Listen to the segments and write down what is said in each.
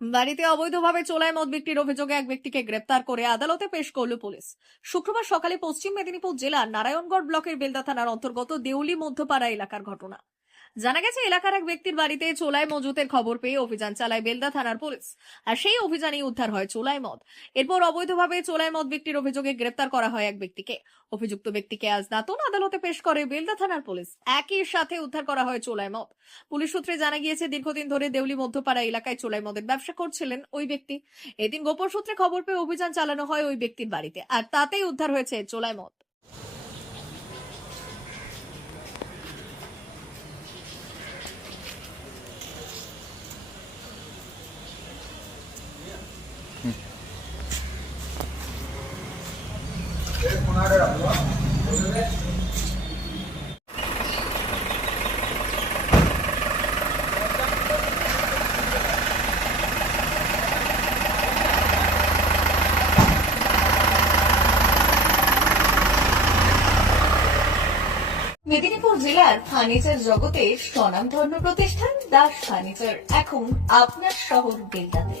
বাড়িতে অবৈধভাবে চোলায় মদ বিক্রির অভিযোগে এক ব্যক্তিকে গ্রেপ্তার করে আদালতে পেশ করল পুলিশ। শুক্রবার সকালে পশ্চিম মেদিনীপুর জেলার নারায়ণগড় ব্লকের বেলদা থানার অন্তর্গত দেউলি মধ্যপাড়া এলাকার ঘটনা। জানা গেছে, এলাকার এক ব্যক্তির বাড়িতে চোলাই মজুতের খবর পেয়ে অভিযান চালায় বেলদা থানার পুলিশ। আর সেই অভিযানেই উদ্ধার হয় চোলাই মদ। এরপর অবৈধভাবে চোলাই মদ বিক্রির অভিযোগে গ্রেপ্তার করা হয় এক ব্যক্তিকে। অভিযুক্ত ব্যক্তিকে আজ দাতন আদালতে পেশ করে বেলদা থানার পুলিশ। একই সাথে উদ্ধার করা হয় চোলায় মদ। পুলিশ সূত্রে জানা গিয়েছে, দীর্ঘদিন ধরে দেউলি মধ্যপাড়া এলাকায় চোলাই মদের ব্যবসা করছিলেন ওই ব্যক্তি। এদিন গোপন সূত্রে খবর পেয়ে অভিযান চালানো হয় ওই ব্যক্তির বাড়িতে। আর তাতেই উদ্ধার হয়েছে চোলাই মদ। মেদিনীপুর জেলার ফার্নিচার জগতের স্বনামধন্য প্রতিষ্ঠান দাস ফার্নিচার। এখন আপনার শহর বেলদাতে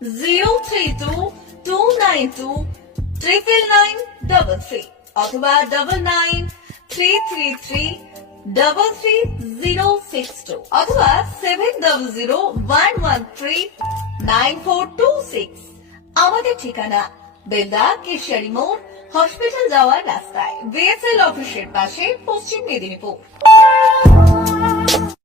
zero three two two nine two nine three অথবা double nine three three three three zero six two অথবা seven zero one one three nine four two six আমাদের ঠিকানা বেলদা কেশিয়ারি মোড় হসপিটাল যাওয়ার রাস্তায়। বিএসএল অফিসের পাশে পশ্চিম মেদিনীপুর।